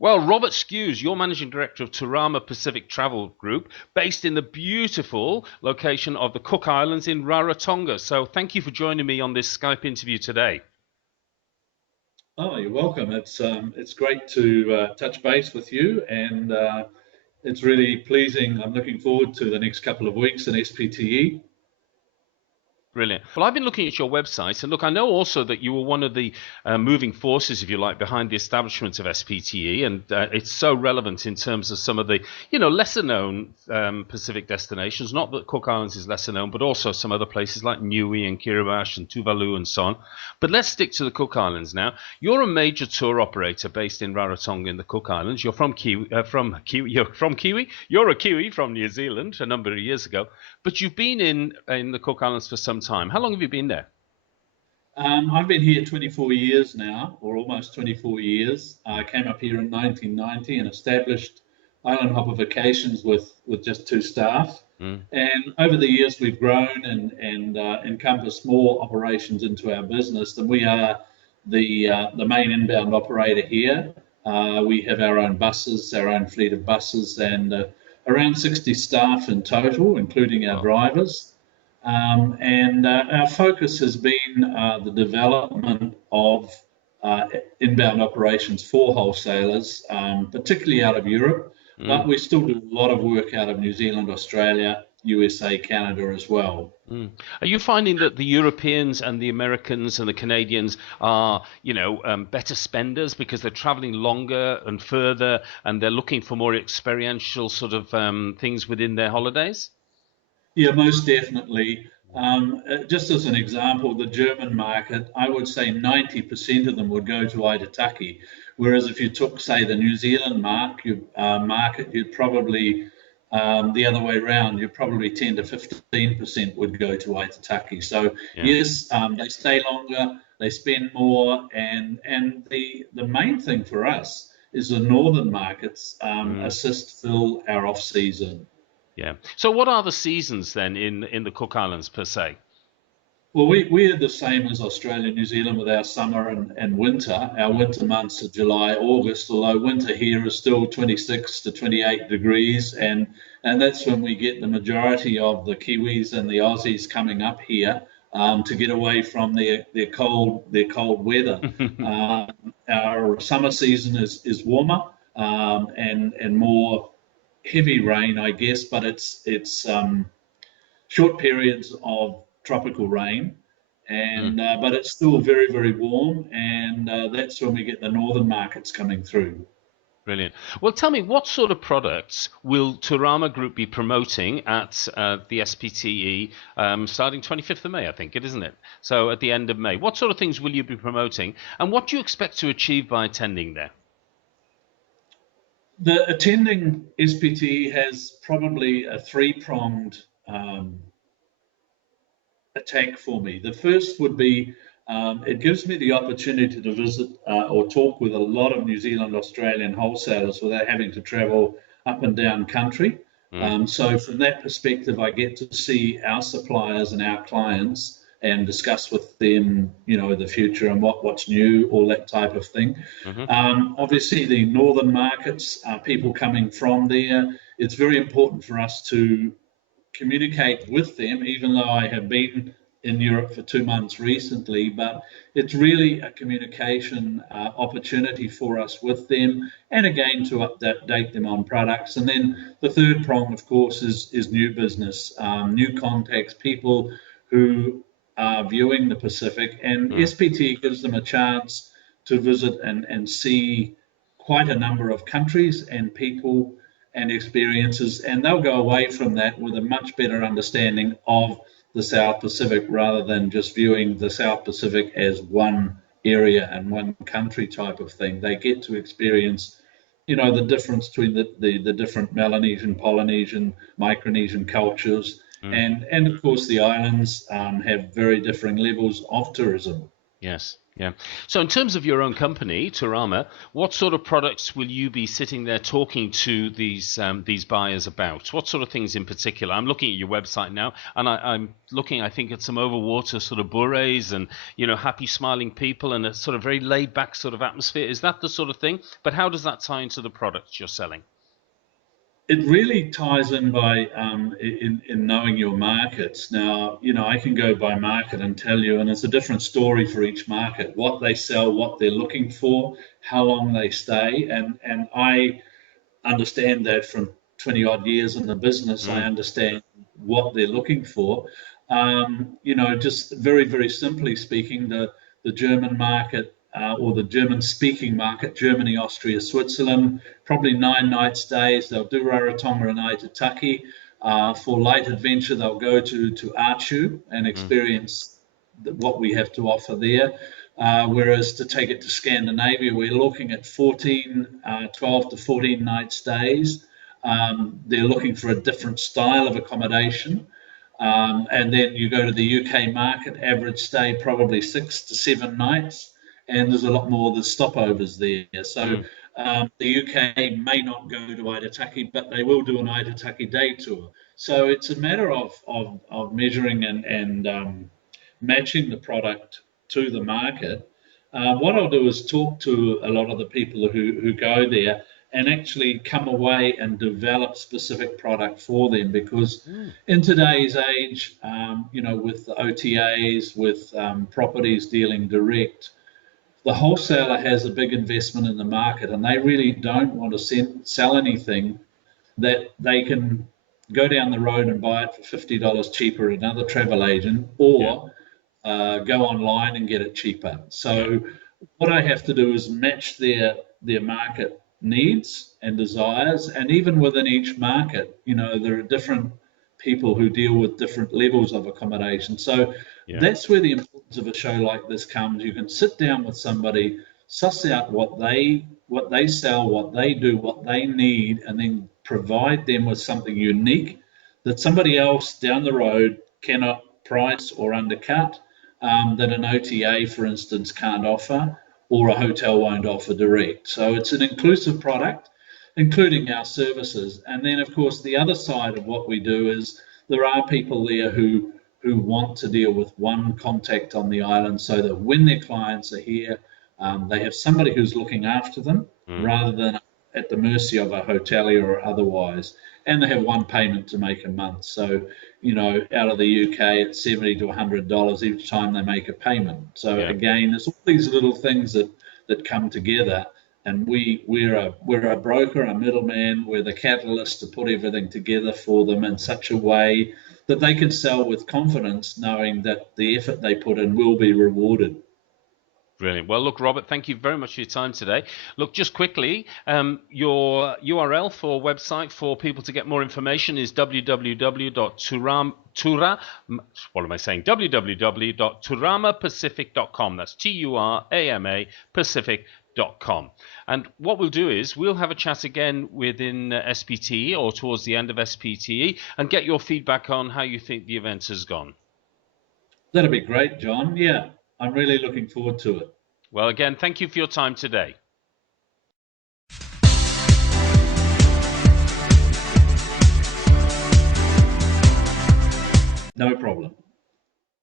Well, Robert Skewes, you're managing director of Turama Pacific Travel Group, based in the beautiful location of the Cook Islands in Rarotonga. So thank you for joining me on this Skype interview today. Oh, you're welcome. It's great to touch base with you, and it's really pleasing. I'm looking forward to the next couple of weeks in SPTE. Brilliant. Well, I've been looking at your website, and look, I know also that you were one of the moving forces, if you like, behind the establishment of SPTE, and it's so relevant in terms of some of the, lesser known Pacific destinations. Not that Cook Islands is lesser known, but also some other places like Niue and Kiribati and Tuvalu and so on. But let's stick to the Cook Islands now. You're a major tour operator based in Rarotonga in the Cook Islands. You're from Kiwi. You're from Kiwi. You're a Kiwi from New Zealand a number of years ago, but you've been in the Cook Islands for some time. How long have you been there? I've been here 24 years now, or almost 24 years. I came up here in 1990 and established Island Hopper Vacations with just two staff. Mm. And over the years, we've grown and encompassed more operations into our business. And we are the main inbound operator here. We have our own buses, our own fleet of buses, and around 60 staff in total, including our drivers. And our focus has been the development of inbound operations for wholesalers, particularly out of Europe, but we still do a lot of work out of New Zealand, Australia, USA, Canada as well. Mm. Are you finding that the Europeans and the Americans and the Canadians are, better spenders because they're traveling longer and further, and they're looking for more experiential sort of things within their holidays? Yeah, most definitely. Just as an example, the German market, I would say 90% of them would go to Aitutaki, whereas if you took, say, the New Zealand market, you'd probably the other way around. You'd probably 10 to 15% would go to Aitutaki. So Yeah. yes, they stay longer, they spend more, and the main thing for us is the northern markets assist fill our off season. Yeah. So what are the seasons then in the Cook Islands per se? Well, we're the same as Australia, New Zealand with our summer and winter. Our winter months are July, August, although winter here is still 26 to 28 degrees, and that's when we get the majority of the Kiwis and the Aussies coming up here to get away from their cold weather. Our summer season is warmer and more heavy rain, I guess, but it's short periods of tropical rain, and but it's still very, very warm, and that's when we get the northern markets coming through. Brilliant. Well, tell me, what sort of products will Turama Group be promoting at the SPTE starting 25th of May, I think it, isn't it? So at the end of May. What sort of things will you be promoting, and what do you expect to achieve by attending there? The attending SPTE has probably a three-pronged attack for me. The first would be it gives me the opportunity to visit or talk with a lot of New Zealand, Australian wholesalers without having to travel up and down country. So from that perspective, I get to see our suppliers and our clients and discuss with them, the future and what's new, all that type of thing. Obviously, the northern markets, people coming from there, it's very important for us to communicate with them, even though I have been in Europe for 2 months recently, but it's really a communication opportunity for us with them, and again to update them on products. And then the third prong, of course, is new business, new contacts, people who are viewing the Pacific, and SPT gives them a chance to visit and see quite a number of countries and people and experiences, and they'll go away from that with a much better understanding of the South Pacific rather than just viewing the South Pacific as one area and one country type of thing. They get to experience, the difference between the different Melanesian, Polynesian, Micronesian cultures, and of course the islands have very differing levels of tourism. Yes. Yeah. So in terms of your own company, Turama, what sort of products will you be sitting there talking to these buyers about? What sort of things in particular? I'm looking at your website now, and I'm looking, I think, at some overwater sort of bourrées and happy, smiling people and a sort of very laid back sort of atmosphere. Is that the sort of thing? But how does that tie into the products you're selling? It really ties in by in knowing your markets. Now, I can go by market and tell you, and it's a different story for each market, what they sell, what they're looking for, how long they stay, and I understand that from 20 odd years in the business. I Mm, understand what they're looking for. Just very, very simply speaking, the German market or the German speaking market, Germany, Austria, Switzerland, probably 9 night stays. They'll do Rarotonga and Aitutaki. For light adventure, they'll go to Achu and mm, experience what we have to offer there. Whereas to take it to Scandinavia, we're looking at 12 to 14 night stays. They're looking for a different style of accommodation. And then you go to the UK market, average stay probably 6 to 7 nights, and there's a lot more of the stopovers there. So mm, the UK may not go to Aitutaki, but they will do an Aitutaki day tour. So it's a matter of measuring and matching the product to the market. What I'll do is talk to a lot of the people who go there and actually come away and develop specific product for them, because mm. in today's age, with the OTAs, with properties dealing direct, the wholesaler has a big investment in the market, and they really don't want to sell anything that they can go down the road and buy it for $50 cheaper at another travel agent, Yeah, or go online and get it cheaper. yeah, So what I have to do is match their market needs and desires, and even within each market, there are different people who deal with different levels of accommodation. So yeah. that's where the importance of a show like this comes. You can sit down with somebody, suss out what they sell, what they do, what they need, and then provide them with something unique that somebody else down the road cannot price or undercut, that an OTA, for instance, can't offer, or a hotel won't offer direct. So it's an inclusive product, including our services. And then, of course, the other side of what we do is there are people there who want to deal with one contact on the island, so that when their clients are here, they have somebody who's looking after them Mm. rather than at the mercy of a hotelier or otherwise. And they have one payment to make a month. So, out of the UK, it's $70 to $100 each time they make a payment. So Yeah. again, it's all these little things that come together. And we're a broker, a middleman. We're the catalyst to put everything together for them in such a way that they can sell with confidence, knowing that the effort they put in will be rewarded. Brilliant. Well, look, Robert, thank you very much for your time today. Look, just quickly, your URL for website for people to get more information is www.turamapacific.com. That's Turama Pacific.com. And what we'll do is we'll have a chat again within SPTE or towards the end of SPTE and get your feedback on how you think the event has gone. That'd be great, John. Yeah, I'm really looking forward to it. Well, again, thank you for your time today. No problem.